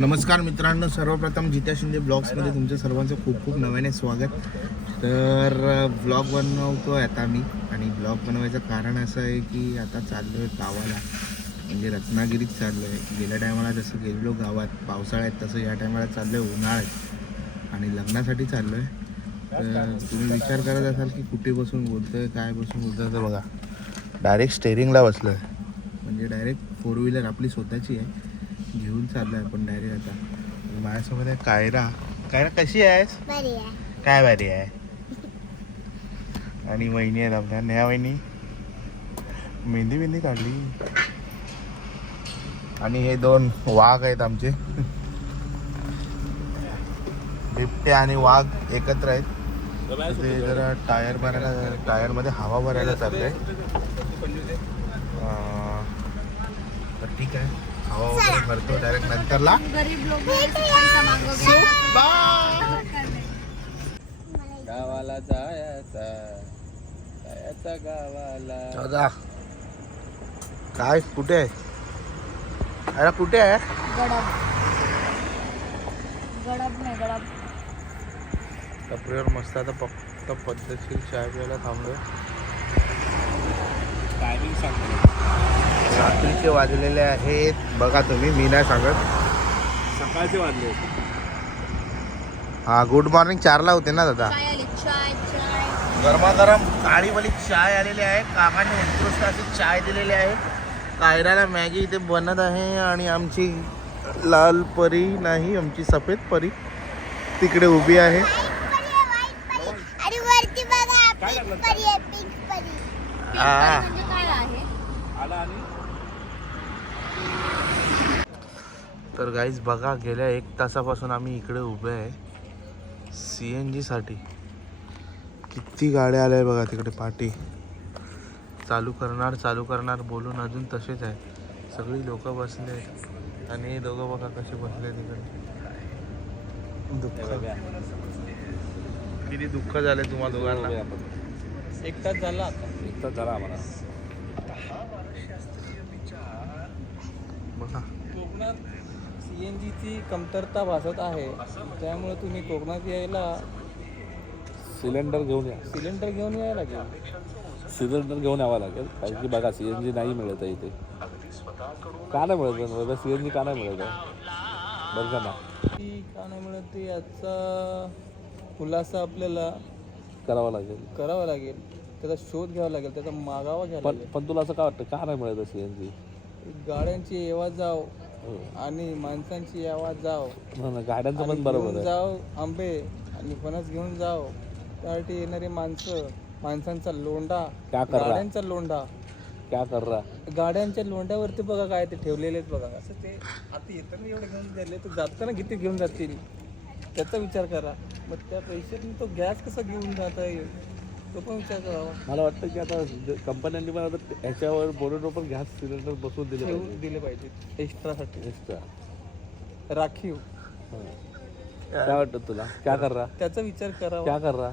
नमस्कार मित्रांनो, सर्वप्रथम जित्या शिंदे ब्लॉग्समध्ये तुमच्या सर्वांचं खूप खूप नव्याने स्वागत. तर ब्लॉग बनवतो आता मी, आणि ब्लॉग बनवायचं कारण असं आहे की आता चाललो आहे गावाला, म्हणजे रत्नागिरीत चाललो आहे. गेल्या टायमाला जसं गेलेलो गावात पावसाळ्यात, तसं या टायमाला चाललो आहे उन्हाळ्यात, आणि लग्नासाठी चाललो आहे. तर तुम्ही विचार करत असाल की कुठे बसून बोलतो आहे, काय बसून बोलतो आहे, तर बघा डायरेक्ट स्टेअरिंगला बसलो आहे. म्हणजे डायरेक्ट 4 व्हीलर आपली स्वतःची आहे, घेऊन चाललो आहे आपण डायरेक्ट. आता माझ्यासोबत आहे कायरा. कायरा कशी आहेस? बरी आहे. काय बरी आहे. आणि वहिनी आहेत आपल्या नया वहिनी, मेहंदी काढली. आणि हे 2 वाघ आहेत आमचे, बिबटे आणि वाघ एकत्र आहेत. ते जरा टायरमध्ये हवा भरायला चाललंय. तर ठीक आहे, हवा वगैरे भरतो डायरेक्ट नंतरला. गावाला जायचा गावाला. काय कुठे आहे? अरे कुठे आहे? गडब टपरीवर मस्त. आता फक्त पद्धतशीर चाय प्यायला थांबलोय. टायमिंग सांगतो. रात्रीचे वाजलेले आहेत बघा तुम्ही, मी नाही सांगत. सकाळचे वाजले. हा, गुड मॉर्निंग 4ला होते ना दादा. गरमागरम काळीवाली चाय आलेली आहे. काकाने उत्कृष्ट अशी चाय दिलेली आहे. कायराला मॅगी इथे बनत आहे, आणि आमची लाल परी नाही, आमची सफेद परी तिकडे उभी आहे. आणि वरती बघा, पिंक परी आहे, पिंक परी. म्हणजे काय आहे? आला. आणि तर गाईज बघा, गेल्या 1 तासापासून आम्ही इकडे उभे आहे CNG साठी. किती गाड्या आल्या बघा तिकडे पाठी. चालू करणार बोलून अजून तसेच आहे. सगळी लोक बसले, आणि हे दोघं बघा कसे बसले तिकडे. किती दुःख झाले तुम्हा दोघांना. 1 तास झाला. आता 1 तास झाला आम्हाला. बघा कोकणात CNGची कमतरता भासत आहे, त्यामुळे तुम्ही कोकणात यायला सिलेंडर घेऊन यायला लागेल. सिलेंडर घेऊन यावं लागेल, कारण की बघा CNG नाही मिळत आहे इथे. का नाही मिळत? CNG का नाही मिळत आहे बरं का ना? का नाही मिळत ते याचा खुलासा आपल्याला करावा लागेल. त्याचा शोध घ्यावा लागेल, त्याचा मागावा घ्यावा लागेल. पण तुला असं काय वाटतं, का नाही मिळत CNG? गाड्यांची येवा जाव आणि माणसांची येवा जाव. गाड्यांचं पण बरोबर जाव. आंबे आणि फणस घेऊन जाव, त्यासाठी येणारी माणसांचा लोंढा, गाड्यांचा लोंढा. क्या कर रहा? गाड्यांच्या लोंढ्यावरती बघा काय ते ठेवलेले आहेत बघा. असं ते आता येताना एवढे घेऊन गेले, तर जाताना किती घेऊन जातील त्याचा विचार करा. मग त्या पैशातून तो गॅस कसा घेऊन जाता येईल, तो पण विचार करावा. मला वाटतं की आता कंपन्यांनी पण आता ह्याच्यावर बोर्डवर पण गॅस सिलेंडर बसवून दिले पाहिजे एक्स्ट्रा राखीव. काय वाटतं तुला? क्या कर रहा? त्याचा विचार करावा. क्या कर रहा?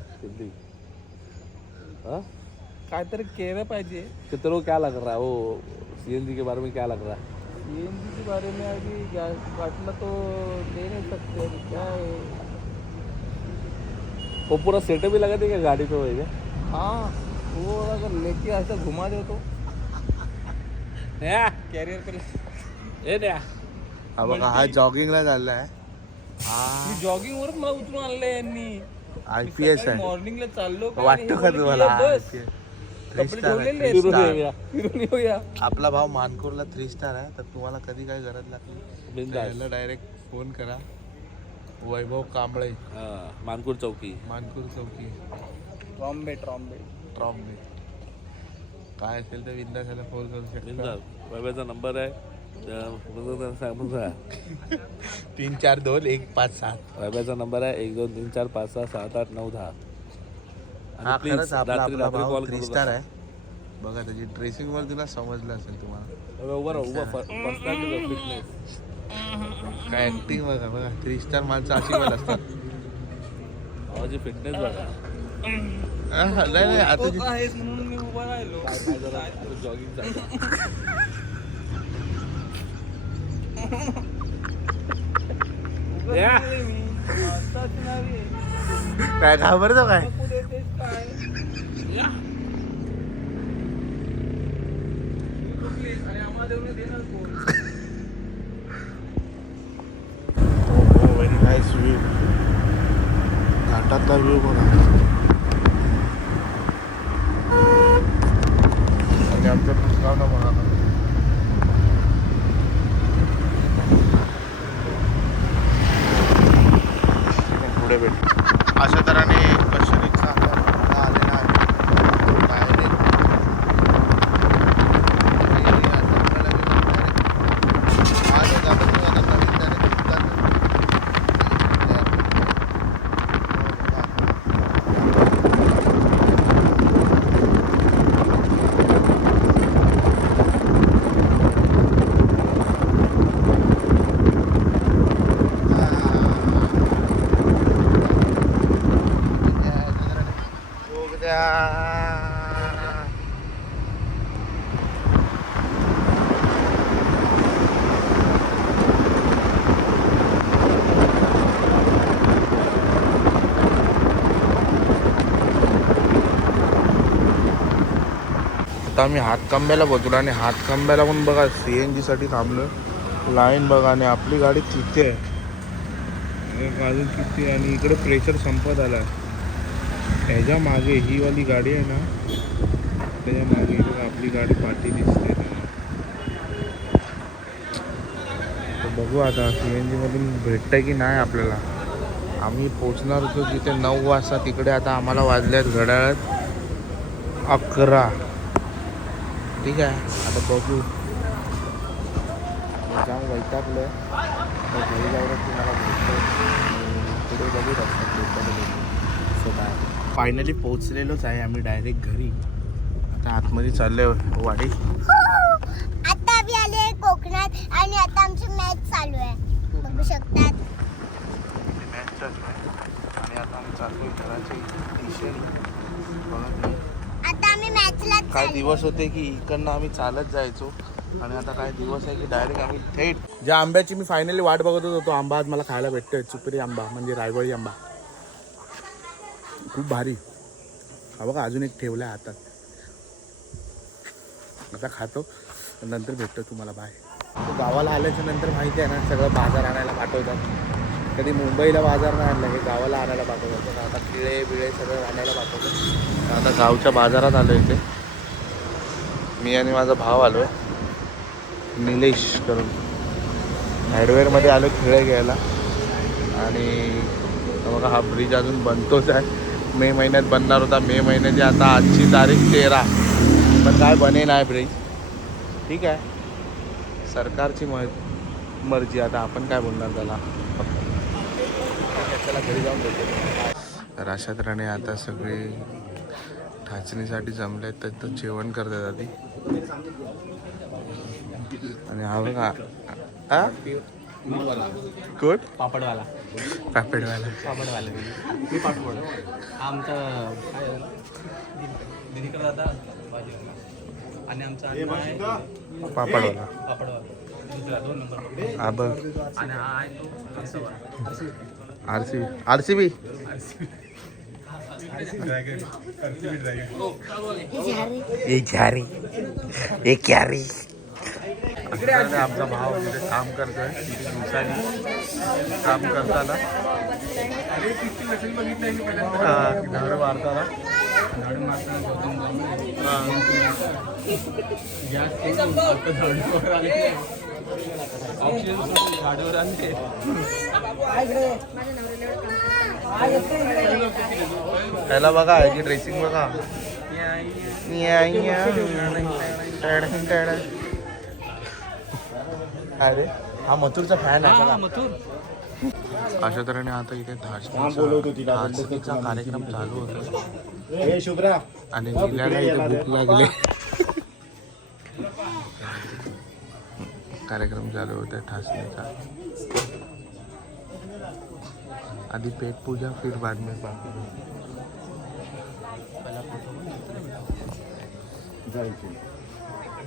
काहीतरी केलं पाहिजे. कितने क्या लग रहा है वो CNG के बारे में? क्या लग रहा है CNG के बारे में? अभी गैस बाटला तो दे नहीं सकते, क्या है वो पूरा सेटअप भी लगा देगा गाड़ी पे वही. हाँ, वो अगर लेके ऐसा घुमा दे तो कॅरियर पे. हा बघा, हा जॉगिंगला चालला आहे. मी जॉगिंग वरच मला उतरून आणलंय यांनी. IPS आहे. मॉर्निंगला चाललो वाटतो का तुम्हाला? फिरून येऊया. आपला भाव मानपूरला 3 स्टार आहे. तर तुम्हाला कधी काय गरज लागली त्याला डायरेक्ट फोन करा. वैभव कांबळे, मानपूर चौकी. ट्रॉम्बे काय असेल तर विंदासाला फोन करू शकता. वैभवचा नंबर आहे 342-157. वैभवचा नंबर आहे 12345678 हा खरंच आपला भाव 3 स्टार आहे. बघा त्याची ड्रेसिंग वर तुला समजलं असेल तुम्हाला. काय ऍक्टिंग बघा 3 स्टार माणसं अशी पण असतात. माझी फिटनेस बघा. नाही आता म्हणून मी उभा राहिलो. जॉगिंग काय घाबरतो काय? Very nice view. घाटातला व्ह्यू बघा. आणि आमचं ठिकाणं बघा. पुढे भेट. अशा तऱ्हेने कशेरीचा आता आलेला आहे. आता आम्ही हातकंब्याला पोहोचलो आणि हातकंब्याला पण बघा CNG साठी थांबलो. लाईन बघा आणि आपली गाडी तिथे आहे. अजून किती आणि इकडे प्रेशर संपत आला. ह्याच्या मागे ही वाली गाडी आहे ना, त्याच्या मागे आपली गाडी पाठी दिसते. तर बघू आता CNG मधून भेटतंय की नाही आपल्याला. आम्ही पोचणार होतो तिथे 9 वाजता. तिकडे आता आम्हाला वाजल्यात घड्याळात 11. ठीक आहे, आता बघू. जाम वैतागलं घरी जाऊनच तुम्हाला भेटतो. पुढे बघू रस्त्यात काय. फायनली पोचलेलोच आहे आम्ही डायरेक्ट घरी. आता आतमध्ये चाललोय वाडी. आता आम्ही आले कोकणात आणि आता आमची मॅच चालू आहे, बघू शकतात. मॅच चालू आहे आणि आता आम्ही चाललोय घराची दिशेने. आता आम्ही मॅचला काय दिवस होते की इकडनं आम्ही चालत जायचो आणि आता काय दिवस आहे की डायरेक्ट आम्ही थेट. ज्या आंब्याची मी फायनली वाट बघत होतो तो आंबा आज मला खायला भेटतोय. चिपरी आंबा म्हणजे रायवळी आंबा. खूप भारी. हा बघा अजून एक ठेवला आहे हातात. आता खातो नंतर भेटतो तुम्हाला. बाय. गावाला आल्याच्या नंतर माहिती आहे ना सगळं बाजार आणायला पाठवतात. कधी मुंबईला बाजार नाही आणलं की गावाला आणायला पाठवतात. आता किळे बिळे सगळं आणायला पाठवतात. आता गावच्या बाजारात आलो इथे मी आणि माझा भाव आलो आहे निलेश करून. हार्डवेअरमध्ये आलो खिळे घ्यायला. आणि बघा हा ब्रिज अजून बनतोच आहे. मे महिन्यात बनणार होता. मे महिन्याची आता आजची तारीख 13 पण काय बने नाही ब्रिज. ठीक आहे, सरकारची मर्जी. आता आपण काय बोलणार त्याला. चला घरी जाऊन भेटू. तर अशा तऱ्हेने आता सगळे ठाचणीसाठी जमले तर जेवण करतात आधी. आणि हा बघा कोण पापडवाला मी पाठवड आमचा दिदीकडे दादा आणि आमचा पापडवाला दुसरा 2 नंबर. हा बघ. आणि हा आहे तो RCB आमचा भाव तिथे काम करतोय. काम करताना झाडू मारताना झाडूवर आणते. त्याला बघा याची ड्रेसिंग बघा. अरे हा मथुरचा फॅन आहे बघा. अशा तऱ्हेने आता इथे धाचणीचा कार्यक्रम चालू होता आणि निघायला इथे भूक लागली. कार्यक्रम चालू होता ठाचणीचा. आधी पेट पूजा फिर बाद में बाकी.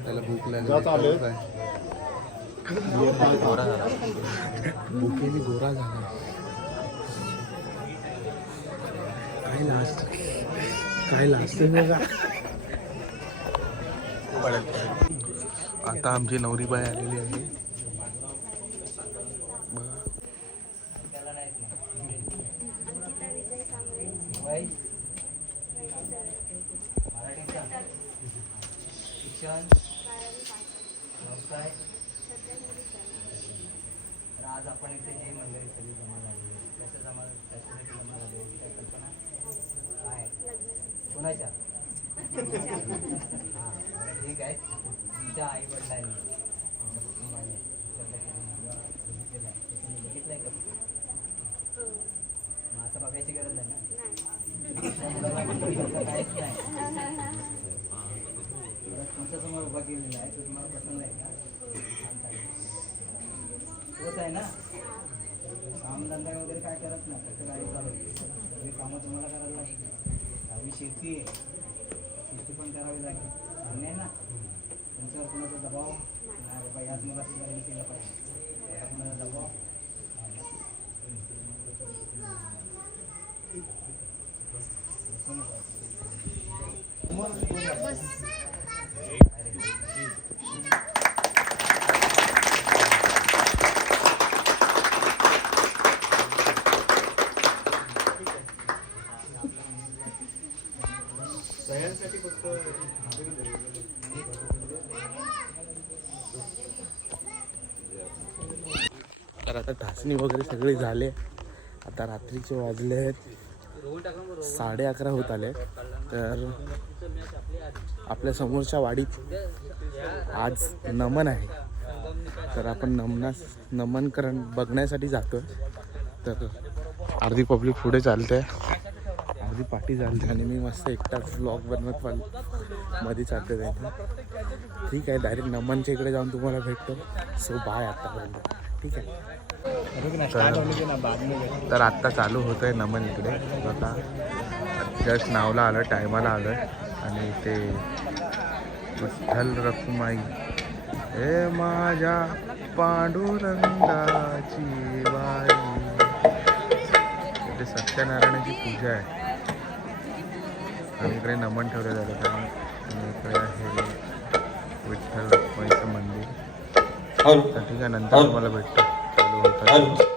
त्याला भूक लागली. गोरा झाला बुकेने गोरा झाला. काय लास्ट आता आमची नवरीबाई आलेली आहे. आज आपण इथे जे मंडळी सगळी जमा झाली कसं जमा कशासाठी जमा झाली काय कल्पना काय कोणाच्या हां ठीक आहे. तुमच्या आई वडिलांनी तुमच्या कुटुंबाने बघितलंय का? मग आता बघायची गरज नाही ना. काहीच नाही तुमच्या समोर उभा केलेला आहे तो तुम्हाला पसंत आहे का? तोच आहे ना. कामधंदा वगैरे काय करत नाही फक्त गाडी चालवते. सगळी कामं तुम्हाला करायला लागते. गावी शेती आहे शेती पण करावी लागेल. मान्य आहे ना. तुमच्यावर कोणाचा दबाव नाही बाबा याच मला लग्न केलं पाहिजे आता कोणाचा दबाव तर आता ढासणी वगैरे सगळे झाले. आता रात्रीचे वाजले आहेत 11:30 होत आले. तर आपल्या समोरच्या वाडीत आज नमन आहे. तर आपण नमन बघण्यासाठी जातो. तर अर्धी पब्लिक पुढे चालते अर्धी पाठी चालते आणि मी मस्त एकटाच व्लॉग बनवत मध्ये चालते जायचं. ठीक आहे डायरेक्ट नमनच्या इकडे जाऊन तुम्हाला भेटतो. सो बाय आतापर्यंत. ठीक आहे. तर आत्ता चालू होत आहे नमन इकडे. आता जस्ट नावला आलं टायमाला आलं आणि ते विठ्ठल रखुमाई हे माझ्या पांडुरंगाची बाई इथे सत्यनारायणाची पूजा आहे आणि इकडे नमन ठेवलं झालं. कारण इकडे आहे विठ्ठल रखुमाईचं मंदिर. तर ठीक आहे नंतर तुम्हाला भेटतो. चालू होतं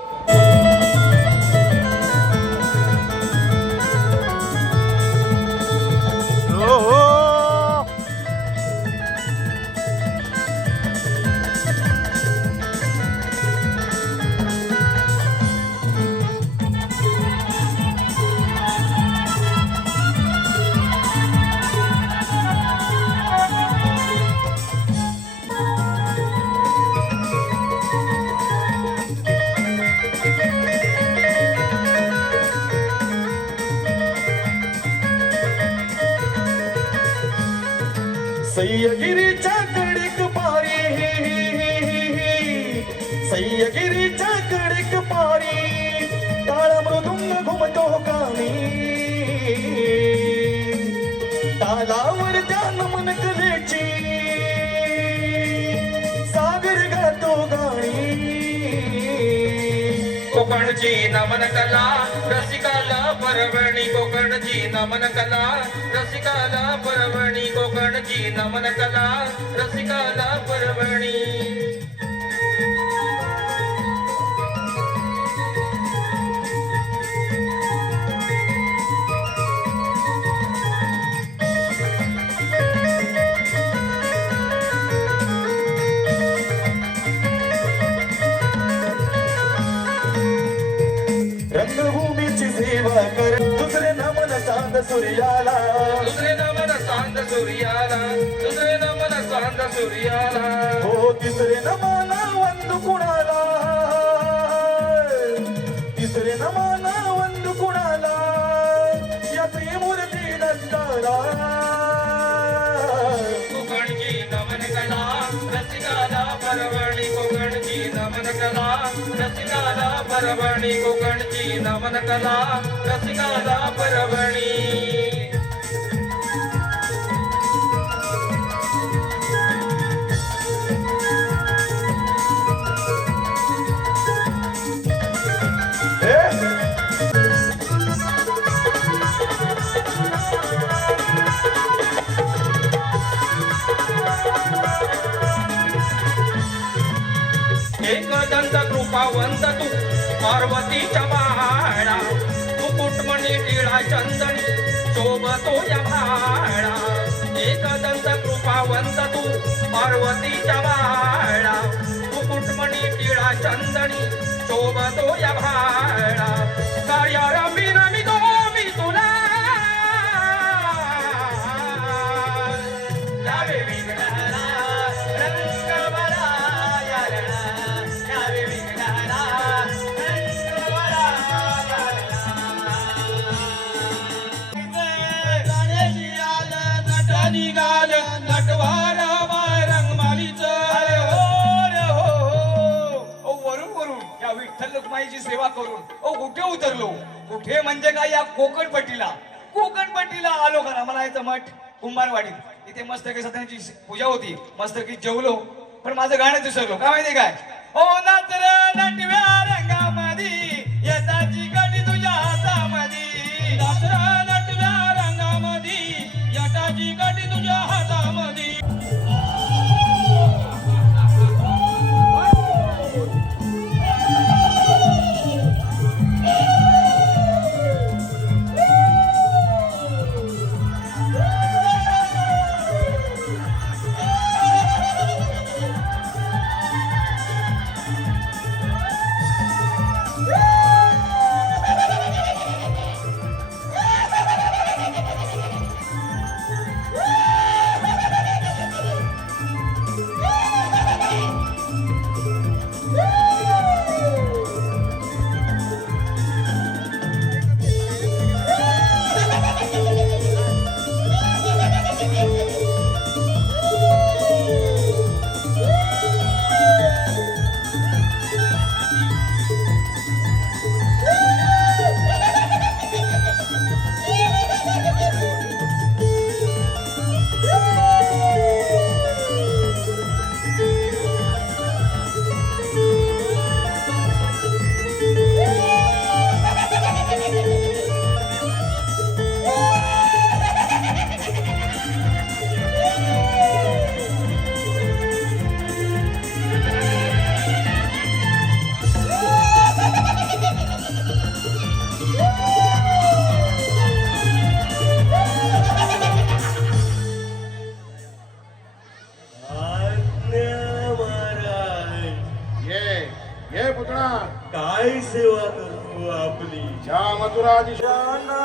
सह्यागिरीच्या कडेक पारी सह्यागिरीच्या कडेक पारी टाळ मृदुंग घुमतो कानी तालावर त्या नमन कलेची सागर गातो गाणी कोकणची नमन कला रसिकाला परवणी कोकणची नमन कला रसिकाला परवणी कोकणची नमन कला रसिकाला परवणी रंगभूमीची सेवा कर दुसरे नमन सांद सूर्याला दुसरे नमन सांद सूर्याला दुसरे नमन सांद सूर्याला हो तिसरे नमन वंदू कुणाला तिसरे नमन वंदू कुणाला या त्रिमूर्ती दत्ताला कोकणची नमन कला रसिकाला परवणी कोकणची नमन कला रसिकाला परवणी कोकणची नमन कला रसिकाला परवणी पार्वतीच्या बाळा मुकुटमणी टिळा चंदनी शोभतो या भाळा एकदंत कृपावंत तू पार्वतीच्या बाळा मुकुटमणी टिळा चंदनी शोभतो या भाळा कार्यारंभी नमितो मी तुला यावे विघ्नहरा रंग बरा यारणा यावे विघ्नहरा रंग बरा गणेशी आल नट निघाल नटवार रंगमालीच अरे हो रे हो वरून वरून या विठ्ठल रुक्माईची सेवा करून कुठे उतरलो कुठे म्हणजे काय या कोकणपट्टीला आलो का रमणायचं मठ कुंभारवाडीत इथे मस्त की सत्याची पूजा होती मस्त की जेवलो पण माझं गाणं विसरलो काय माहिती काय ओ नाचर नटव्या रंगामध्ये येताची गडी तुझ्या हातामध्ये नाचर नटव्या रंगामध्ये येताची गडी तुझ्या हातामध्ये ये पुतळा काय सेवा करू आपली ज्या मथुरा दिशा जाना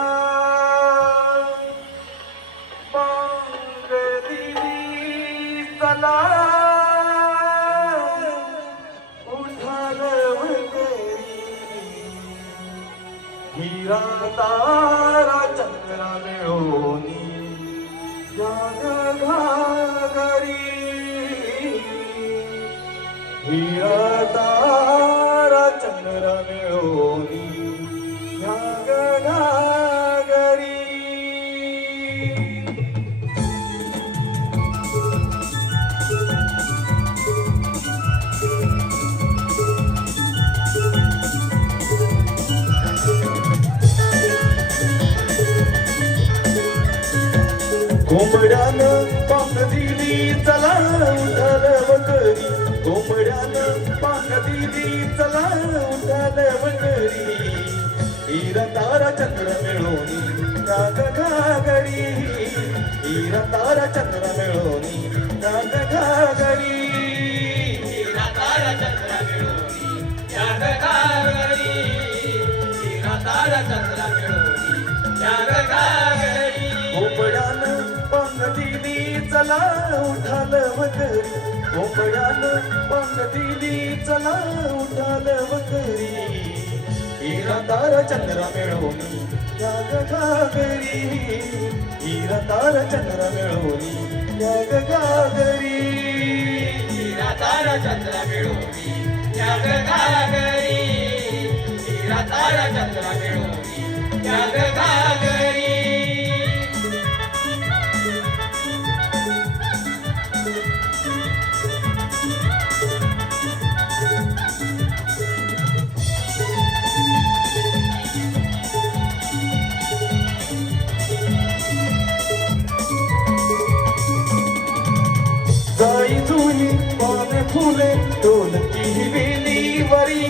पांगरी चला उठाल हिरा तारा चंद्रा मिळोनी जान घागरी हिरा तारा चंद्र मिळोनी घागरी कोंबड्यानं पांग दिली चला उठाल वकरी कोंबड्यानं पांग दिली चला उठाल वकरी हिरा तारा चंद्र मिळोनी घागरी हिरा तारा चंद्र मिळोनी घागरी हिरा तारा चंद्र मिळोनी घागरी हिरा तारा चंद्र मिळोनी घागरी कोंबड्यानं पांग दिली चला उठाल वकरी कोंबड्यानं पांग दिली चला उठाल वकरी हिरा तारा चंद्र मिळवणी घागरी हिरा तारा चंद्र मिळवणी घागरी हिरा तारा चंद्र मिळवणी घागरी हिरा तारा चंद्र मिळवणी घागरी जाई जुई पाने फुले ढोलकी वेली वरी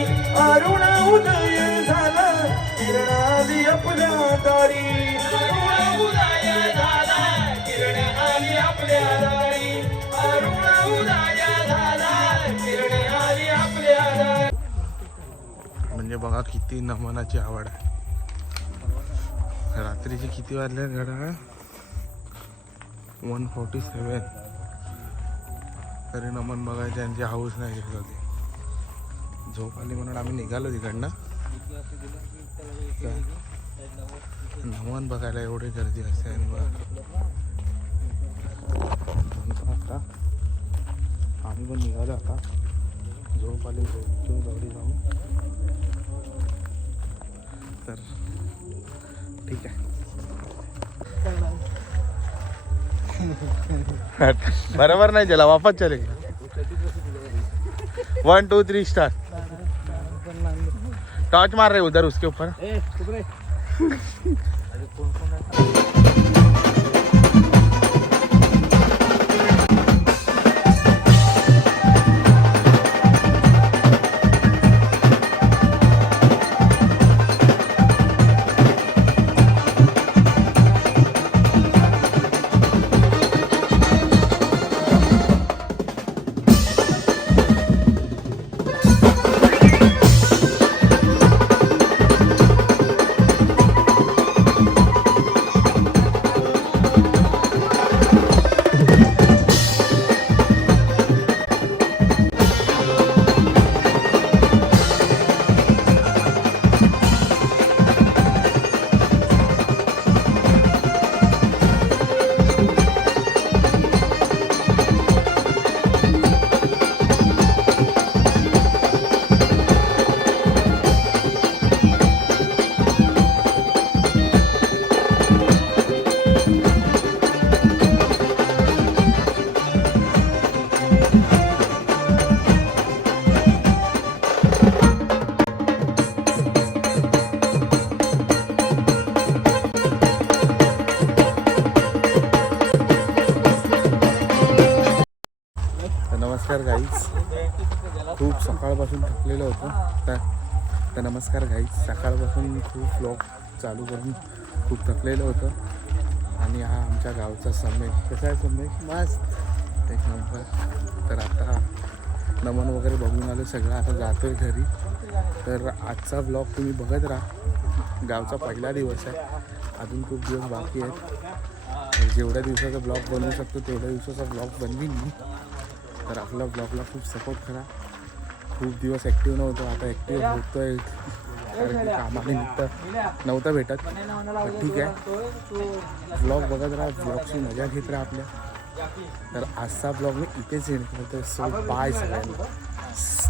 अरुण उदय झाला किरण आली आपल्या दारी अरुण उदय झाला किरण आली आपल्या दारी अरुण उदय झाला किरण आली आपल्या दारी. म्हणजे बघा किती नमनाची आवड आहे. रात्रीचे किती वाजले घड्याळ 1:47. तरी नमन बघायचे यांची हाऊस नाही घेत होती. झोप आली म्हणून आम्ही निघालो तिकडनं. नमन बघायला एवढी गर्दी असते आणि आता आम्ही पण निघालो. आता झोप आली, झोपतो गाडी जाऊन. तर ठीक आहे. बराबर नहीं चला, वापस चलेगा. 1 2 3 स्टार्ट. टॉर्च मार रहे उधर उसके ऊपर. नमस्कार गाईज. खूप सकाळपासून थकलेलं होतं. तर नमस्कार गाईज. सकाळपासून खूप व्लॉग चालू करून खूप थकलेलं होतं. आणि हा आमच्या गावचा समय. कसा आहे समय? मस्त, एक नंबर. तर आता नमन वगैरे बघून आलो सगळं. आता जातो आहे घरी. तर आजचा व्लॉग तुम्ही बघत राहा. गावचा पहिला दिवस आहे, अजून खूप दिवस बाकी आहेत. जेवढ्या दिवसाचा ब्लॉग बनवू शकतो तेवढ्या दिवसाचा ब्लॉग बनवीन मी. तर आपल्या ब्लॉगला खूप सपोर्ट करा. खूप दिवस ॲक्टिव्ह नव्हतो, आता ॲक्टिव्ह होतो आहे. कारण की कामानिमित्त नव्हतं भेटत. पण ठीक आहे, ब्लॉग बघत राहा, ब्लॉगची मजा घेत राहा आपल्या. तर आजचा ब्लॉग मी इथेच एंड करतो. सो बाय सगळ्यांना.